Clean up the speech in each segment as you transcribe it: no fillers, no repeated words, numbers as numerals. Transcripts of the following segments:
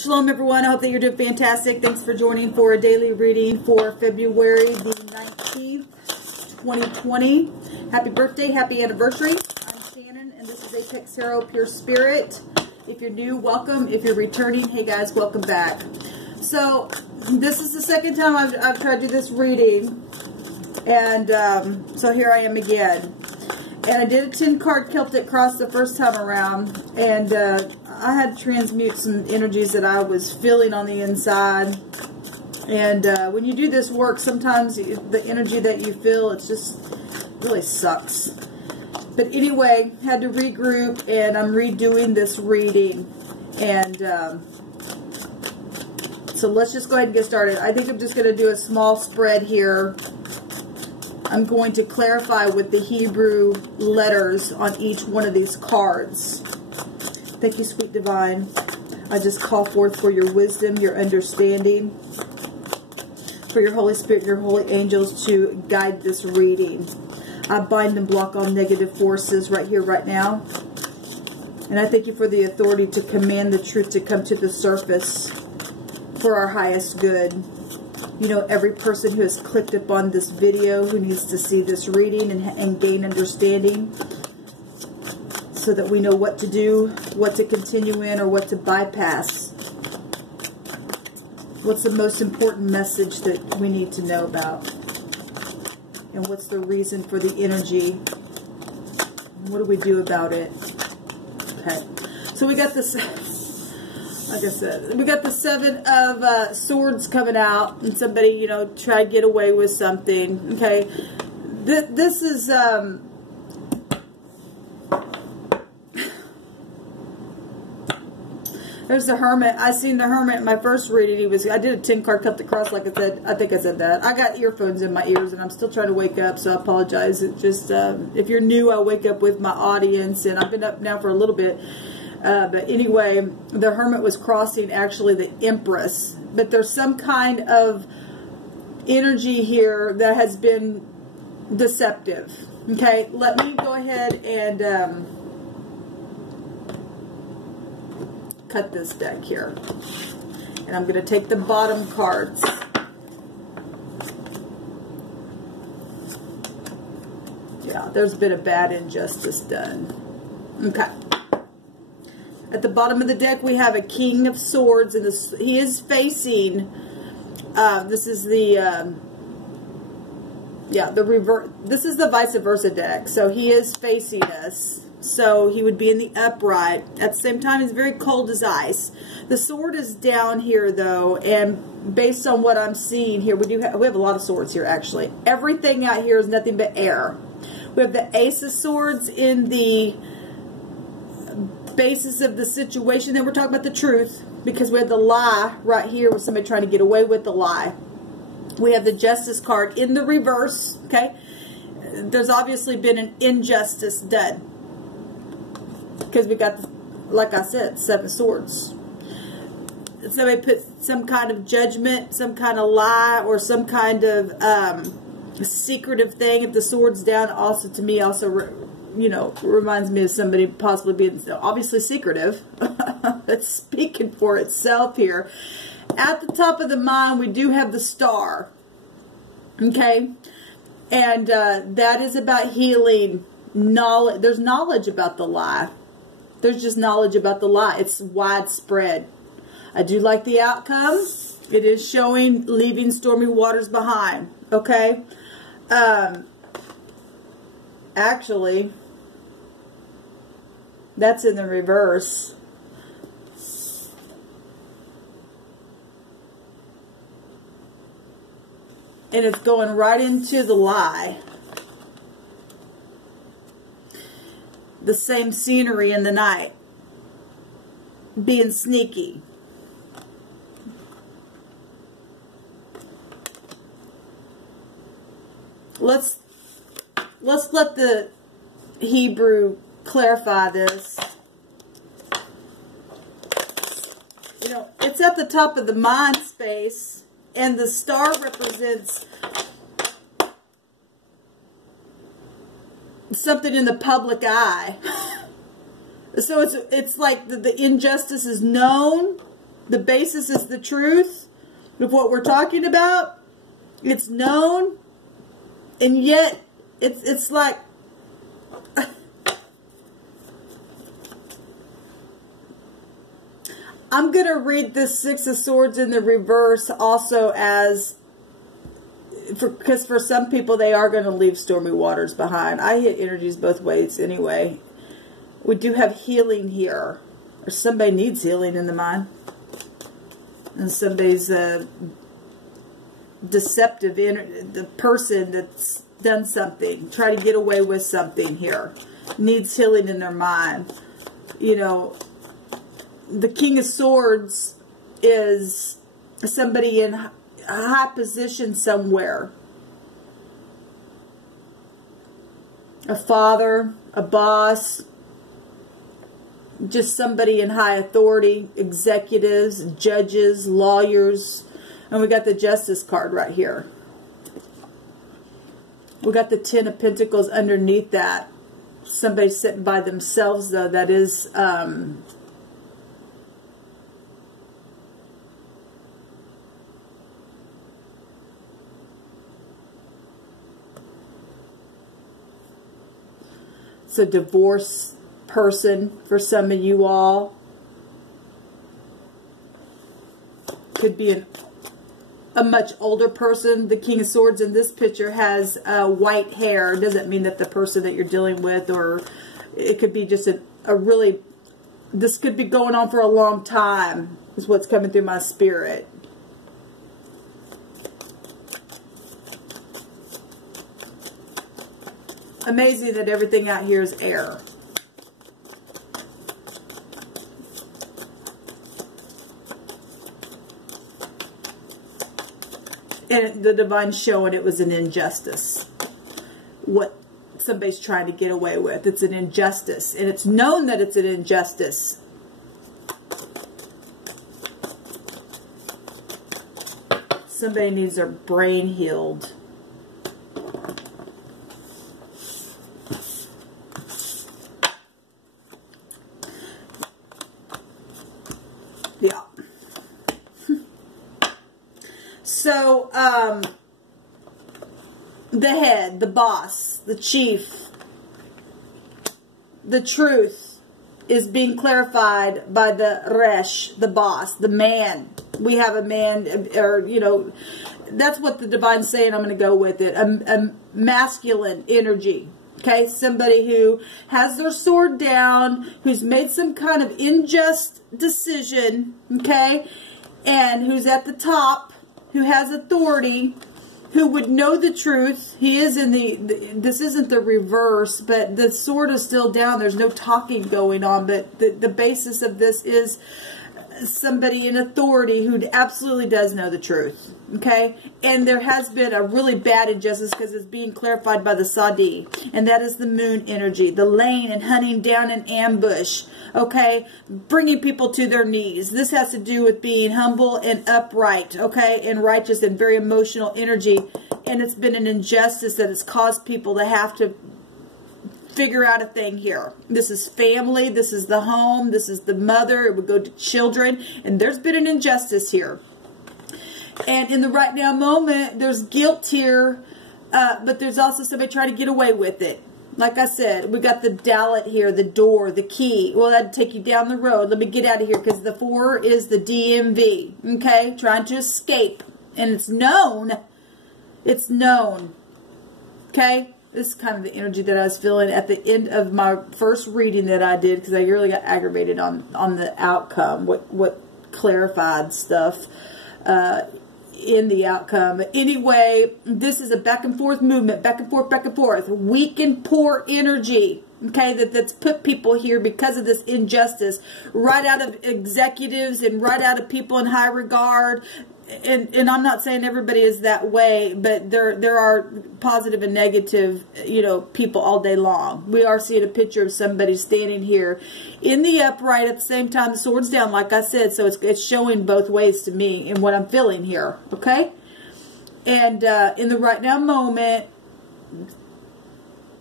Shalom everyone, I hope that you're doing fantastic. Thanks for joining for a daily reading for February the 19th, 2020. Happy birthday, happy anniversary. I'm Shannon and this is apextarotpurespirit. If you're new, welcome. If you're returning, hey guys, welcome back. So, this is the second time I've tried to do this reading. And so here I am again. And I did a 10-card Celtic cross the first time around, and I had to transmute some energies that I was feeling on the inside. And when you do this work, sometimes the energy that you feel, it just really sucks. But anyway, had to regroup, and I'm redoing this reading. And so let's just go ahead and get started. I think I'm just going to do a small spread here. I'm going to clarify with the Hebrew letters on each one of these cards. Thank you, sweet divine. I just call forth for your wisdom, your understanding, for your Holy Spirit, your holy angels to guide this reading. I bind and block all negative forces right here, right now. And I thank you for the authority to command the truth to come to the surface for our highest good. You know, every person who has clicked upon this video who needs to see this reading and gain understanding so that we know what to do, what to continue in, or what to bypass. What's the most important message that we need to know about? And what's the reason for the energy? What do we do about it? Okay. So we got this... Like I said, we got the Seven of Swords coming out, and somebody, you know, tried to get away with something. Okay, this is there's the Hermit. I seen the Hermit in my first reading. I did a 10-card cut the cross, like I said. I think I said that. I got earphones in my ears, and I'm still trying to wake up, so I apologize. It just if you're new, I wake up with my audience, and I've been up now for a little bit. But anyway, the Hermit was crossing actually the Empress. But there's some kind of energy here that has been deceptive. Okay, let me go ahead and cut this deck here. And I'm going to take the bottom cards. Yeah, there's been a bad injustice done. Okay. At the bottom of the deck, we have a King of Swords, and he is facing. This is the the reverse. This is the vice versa deck. So he is facing us. So he would be in the upright. At the same time, he's very cold as ice. The sword is down here, though, and based on what I'm seeing here, we have a lot of swords here. Actually, everything out here is nothing but air. We have the Ace of Swords in the basis of the situation. Then we're talking about the truth, because we have the lie right here with somebody trying to get away with the lie. We have the Justice card in the reverse. Okay, there's obviously been an injustice done, because we got, like I said, 7 swords. Somebody put some kind of judgment, some kind of lie, or some kind of secretive thing. If the sword's down, also to me, you know, reminds me of somebody possibly being obviously secretive. That's speaking for itself here. At the top of the mind, we do have the Star. Okay? And that is about healing knowledge. There's knowledge about the lie. There's just knowledge about the lie. It's widespread. I do like the outcome. It is showing leaving stormy waters behind. Okay? Actually, that's in the reverse. And it's going right into the lie. The same scenery in the night. Being sneaky. Let's let the Hebrew clarify this. You know, it's at the top of the mind space, and the star represents something in the public eye. So it's like the injustice is known, The basis is the truth of what we're talking about. It's known. And yet, it's like... I'm going to read this Six of Swords in the reverse also as... Because for some people, they are going to leave stormy waters behind. I hit energies both ways anyway. We do have healing here. Or somebody needs healing in the mind. And somebody's deceptive, the person that's done something, try to get away with something here, needs healing in their mind. You know, the King of Swords is somebody in a high position somewhere. A father, a boss, just somebody in high authority, executives, judges, lawyers. And we got the Justice card right here. We got the Ten of Pentacles underneath that. Somebody sitting by themselves, though. That is... it's a divorce person for some of you all. Could be a much older person. The King of Swords in this picture has white hair. Doesn't mean that the person that you're dealing with, or it could be just a really, this could be going on for a long time, is what's coming through my spirit. Amazing that everything out here is air. And the divine's showing it was an injustice. What somebody's trying to get away with. It's an injustice. And it's known that it's an injustice. Somebody needs their brain healed. Yeah. So, the head, the boss, the chief, the truth is being clarified by the Resh, the boss, the man. We have a man, or, you know, that's what the divine's saying. I'm going to go with it. A masculine energy. Okay, somebody who has their sword down, who's made some kind of unjust decision, okay, and who's at the top, who has authority, who would know the truth. He is in this isn't the reverse, but the sword is still down. There's no talking going on, but the basis of this is somebody in authority who absolutely does know the truth. Okay, and there has been a really bad injustice because it's being clarified by the Sadi, and that is the moon energy, the laying and hunting down an ambush. Okay, bringing people to their knees. This has to do with being humble and upright, okay, and righteous and very emotional energy. And it's been an injustice that has caused people to have to figure out a thing here. This is family. This is the home. This is the mother. It would go to children. And there's been an injustice here. And in the right now moment, there's guilt here, but there's also somebody trying to get away with it. Like I said, we got the mallet here, the door, the key. Well, that'd take you down the road. Let me get out of here because the 4 is the DMV. Okay, trying to escape. And it's known. It's known. Okay, this is kind of the energy that I was feeling at the end of my first reading that I did, because I really got aggravated on the outcome, what clarified stuff in the outcome. Anyway, this is a back and forth movement, back and forth, back and forth. Weak and poor energy, okay, that's put people here because of this injustice, right out of executives and right out of people in high regard. And I'm not saying everybody is that way, but there are positive and negative, you know, people all day long. We are seeing a picture of somebody standing here in the upright at the same time the sword's down, like I said. So it's showing both ways to me in what I'm feeling here, okay? And in the right now moment,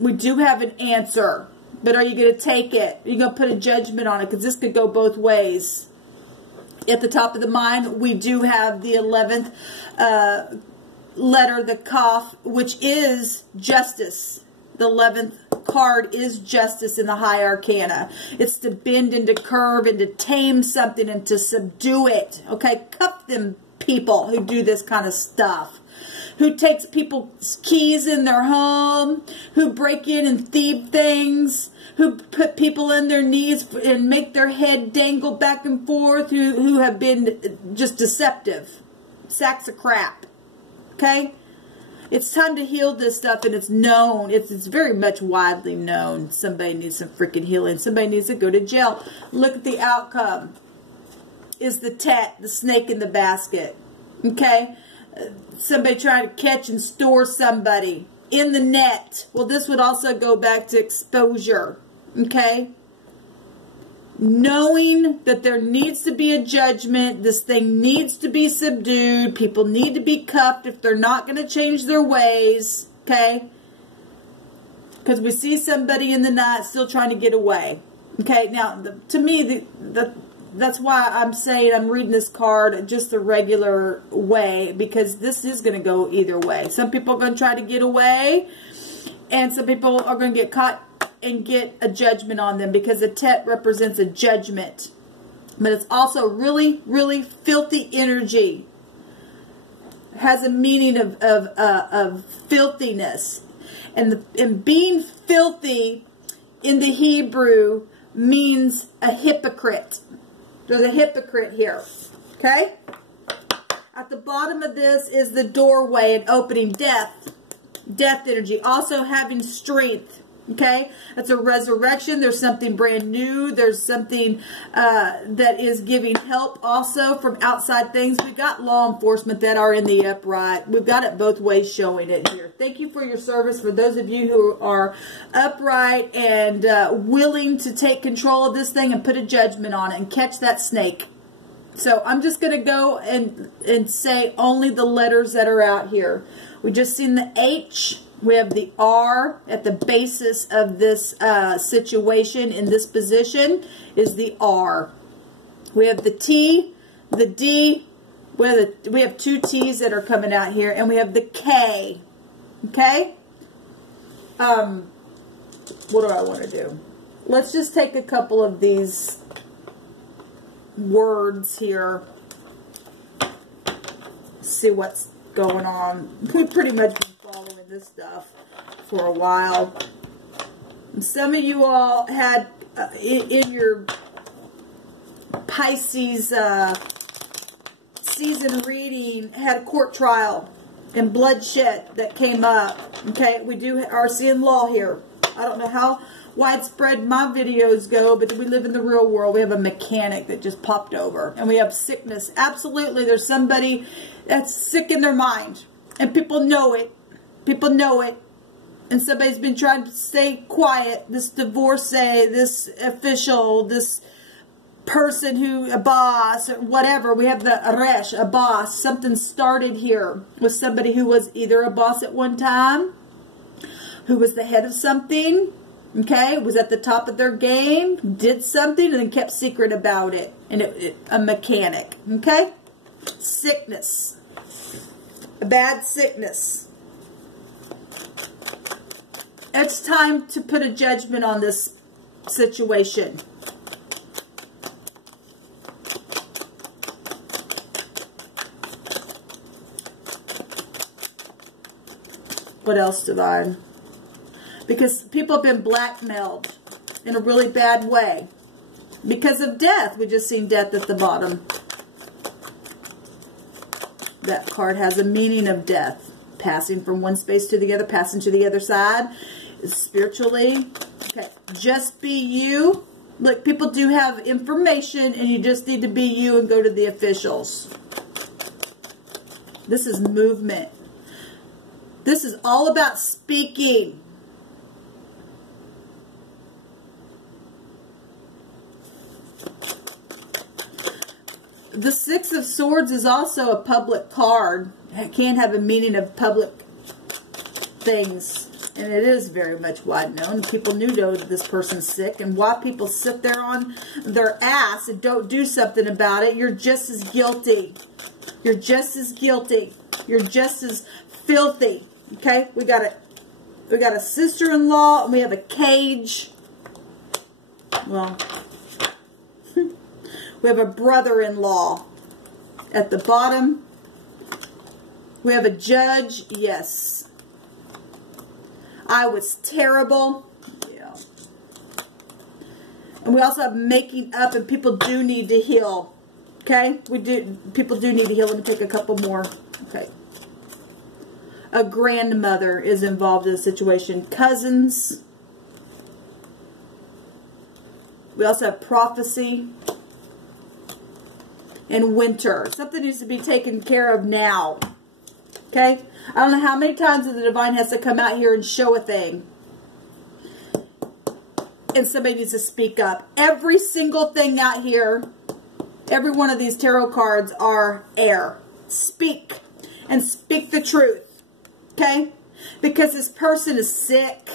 we do have an answer. But are you going to take it? Are you going to put a judgment on it? Because this could go both ways. At the top of the mind, we do have the 11th letter, the Kaf, which is justice. The 11th card is justice in the high arcana. It's to bend and to curve and to tame something and to subdue it. Okay, cuff them people who do this kind of stuff. Who takes people's keys in their home, who break in and thieve things, who put people on their knees and make their head dangle back and forth, who have been just deceptive. Sacks of crap. Okay? It's time to heal this stuff, and it's known. It's very much widely known. Somebody needs some freaking healing. Somebody needs to go to jail. Look at the outcome. Is the tet, the snake in the basket. Okay? Somebody trying to catch and store somebody in the net. Well, this would also go back to exposure. Okay? Knowing that there needs to be a judgment, this thing needs to be subdued, people need to be cuffed if they're not going to change their ways, okay? Because we see somebody in the night still trying to get away, okay? Now, to me, that's why I'm saying I'm reading this card just the regular way, because this is going to go either way. Some people are going to try to get away, and some people are going to get caught and get a judgment on them, because the tet represents a judgment. But it's also really, really filthy energy. It has a meaning of filthiness. And being filthy in the Hebrew means a hypocrite. There's a hypocrite here. Okay? At the bottom of this is the doorway and opening, death. Death energy. Also having strength. Okay, that's a resurrection. There's something brand new. There's something that is giving help also from outside things. We've got law enforcement that are in the upright. We've got it both ways showing it here. Thank you for your service. For those of you who are upright and willing to take control of this thing and put a judgment on it and catch that snake. So I'm just going to go and say only the letters that are out here. We just seen the H. We have the R at the basis of this situation in this position is the R. We have the T, the D. We have two T's that are coming out here, and we have the K. Okay? What do I want to do? Let's just take a couple of these words here. See what's going on. We've pretty much been following this stuff for a while. Some of you all had in your Pisces season reading had a court trial and bloodshed that came up. Okay, we are seeing law here. I don't know how widespread my videos go, but we live in the real world. We have a mechanic that just popped over, and we have sickness. Absolutely, there's somebody that's sick in their mind, and people know it. People know it. And somebody's been trying to stay quiet. This divorcee, this official, this person who, a boss, or whatever. We have the Resh, a boss. Something started here with somebody who was either a boss at one time, who was the head of something, okay, was at the top of their game, did something, and then kept secret about it. And a mechanic, okay? Sickness. A bad sickness. It's time to put a judgment on this situation. What else, Divine? Because people have been blackmailed in a really bad way. Because of death. We just seen death at the bottom. That card has a meaning of death. Passing from one space to the other, passing to the other side. Spiritually. Okay. Just be you. Look, people do have information, and you just need to be you and go to the officials. This is movement. This is all about speaking. The Six of Swords is also a public card. It can have a meaning of public things. And it is very much wide known. People know that this person's sick. And why people sit there on their ass and don't do something about it, you're just as guilty. You're just as guilty. You're just as filthy. Okay? We got a sister-in-law and we have a cage. Well, we have a brother-in-law at the bottom. We have a judge. Yes. I was terrible. Yeah. And we also have making up, and people do need to heal. Okay? People do need to heal. Let me take a couple more. Okay. A grandmother is involved in the situation. Cousins. We also have prophecy. And winter. Something needs to be taken care of now. Okay? I don't know how many times the divine has to come out here and show a thing. And somebody needs to speak up. Every single thing out here, every one of these tarot cards are air. Speak. And speak the truth. Okay? Because this person is sick.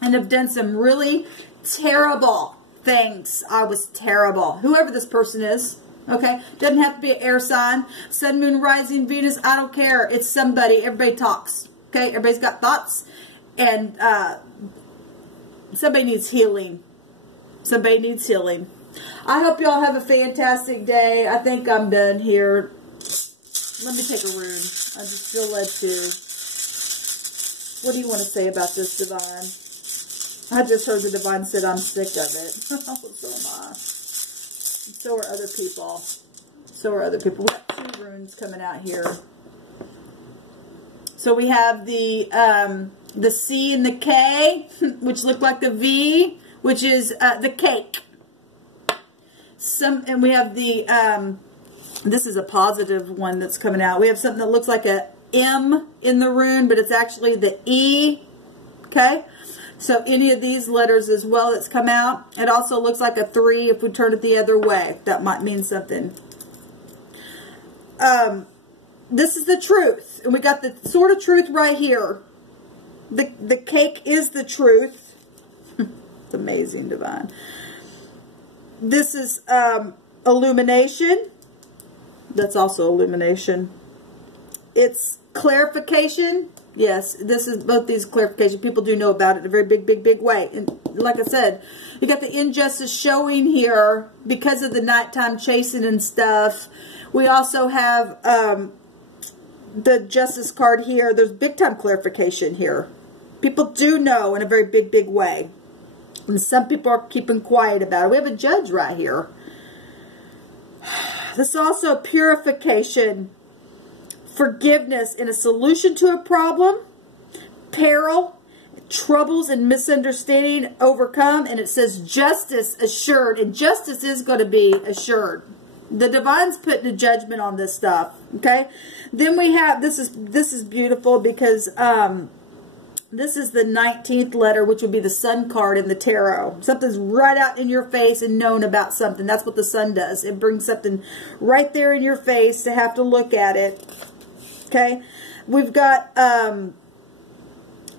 And have done some really terrible things. I was terrible. Whoever this person is. Okay? Doesn't have to be an air sign. Sun, moon, rising, Venus. I don't care. It's somebody. Everybody talks. Okay? Everybody's got thoughts. And somebody needs healing. Somebody needs healing. I hope y'all have a fantastic day. I think I'm done here. Let me take a rune. I just feel led to. What do you want to say about this, divine? I just heard the divine said I'm sick of it. So am I. So are other people. So are other people. We have 2 runes coming out here. So we have the C and the K, which look like the V, which is the cake. And we have the, this is a positive one that's coming out. We have something that looks like a M in the rune, but it's actually the E. Okay? So any of these letters as well that's come out. It also looks like a 3 if we turn it the other way. That might mean something. This is the truth. And we got the sword of truth right here. The cake is the truth. It's amazing, divine. This is illumination. That's also illumination. It's clarification. Yes, this is both these clarification. People do know about it in a very big way. And like I said, you got the injustice showing here because of the nighttime chasing and stuff. We also have the justice card here. There's big time clarification here. People do know in a very big way. And some people are keeping quiet about it. We have a judge right here. This is also purification. Forgiveness and a solution to a problem, peril, troubles and misunderstanding overcome, and it says justice assured, and justice is going to be assured. The divine's putting a judgment on this stuff, okay? Then we have, this is beautiful because this is the 19th letter, which would be the sun card in the tarot. Something's right out in your face and known about something. That's what the sun does. It brings something right there in your face to have to look at it. Okay, we've got the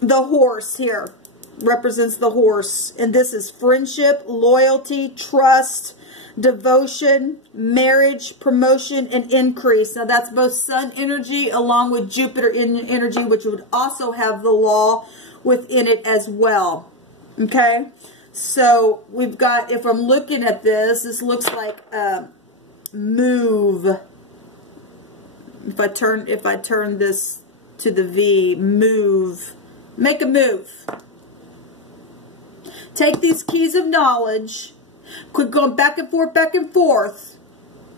horse here, represents the horse, and this is friendship, loyalty, trust, devotion, marriage, promotion, and increase. Now that's both sun energy along with Jupiter energy, which would also have the law within it as well. Okay, so we've got, if I'm looking at this, this looks like move. If I turn this to the V, move. Make a move. Take these keys of knowledge. Quit going back and forth.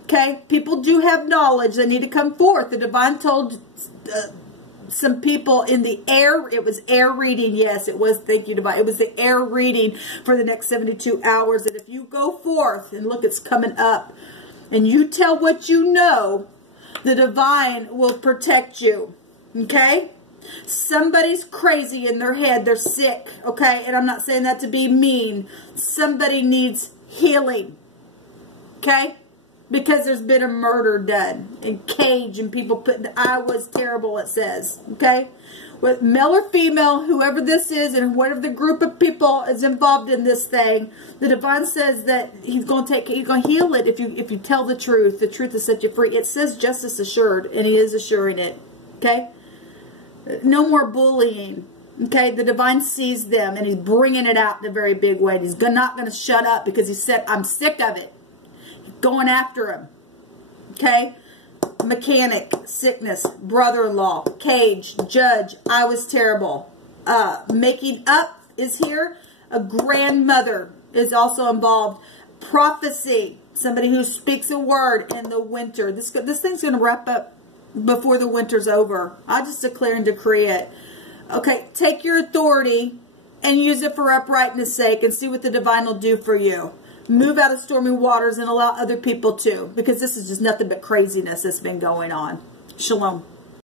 Okay? People do have knowledge. They need to come forth. The divine told some people in the air, it was air reading. Yes, it was. Thank you, divine. It was the air reading for the next 72 hours. And if you go forth, and look, it's coming up, and you tell what you know, the divine will protect you. Okay? Somebody's crazy in their head. They're sick. Okay? And I'm not saying that to be mean. Somebody needs healing. Okay? because there's been a murder done and cage and people put I was terrible, it says. Okay? With male or female, whoever this is and whatever the group of people is involved in this thing, the divine says that he's going to heal it if you tell the truth. The truth will set you free. It says justice assured, and he is assuring it. Okay? No more bullying. Okay? The divine sees them, and he's bringing it out in a very big way. He's not going to shut up because he said, I'm sick of it. He's going after him. Okay? Mechanic, sickness, brother-in-law, cage, judge, I was terrible. Making up is here. A grandmother is also involved. Prophecy, somebody who speaks a word in the winter. This thing's going to wrap up before the winter's over. I just declare and decree it. Okay, take your authority and use it for uprightness' sake and see what the divine will do for you. Move out of stormy waters and allow other people to, because this is just nothing but craziness that's been going on. Shalom.